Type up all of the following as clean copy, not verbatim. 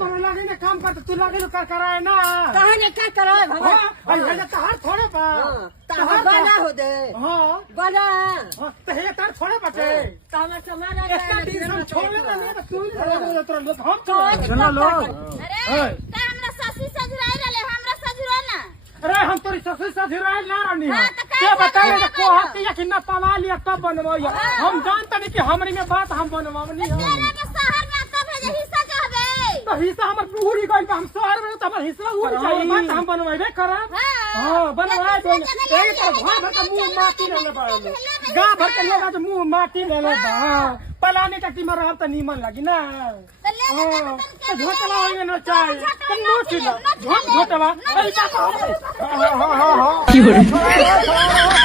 तोरे लगे ना काम कर तू लगे कर कराए ना कहाँ ने क्या कराए भगवान हां ये तहार थोड़े पा तहार बना हो दे हां बना तो ये तार थोड़े बचे तो हमें समाना इसका दिन हम छोड़े ना तो तू ही तोरा हम तो चला लो अरे का हमरा ससी सजराई रहले हमरा सजरो ना अरे हम तोरी ससुर ससुराल ना रहनी है हाँ, तो क्या काहे बताइए बताइए को हाथी या किन्ना पवा लिया तब बनवाइया हम जानते नहीं कि हमरी में बात हम बनवावनी है तेरे के शहर में तब है हिस्सा कहबे तो हिस्सा हमर पूरी गइल बा हम शहर में तो हमर हिस्सा उड़ जाई बात हम बनवाइबे करब हां बनवा देंगे एक तो घर भर का मुंह माटी लेले बा गांव भर के लोग आज मुंह माटी लेले बा पलाने टट्टी में रहब त नीमन लगी ना हां तो झोटला होइए न चाहे तुम नोट ला झोटला ऐसा हां हां हां हां की हो रही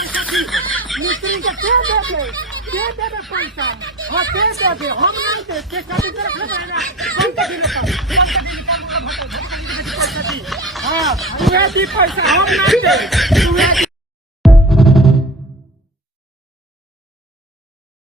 मिस्त्री के के दे पैसा हाँ के दे हम नहीं दे के शादी कर रखले बन के दिले हाँ तू दी पैसा हम नहीं दे तू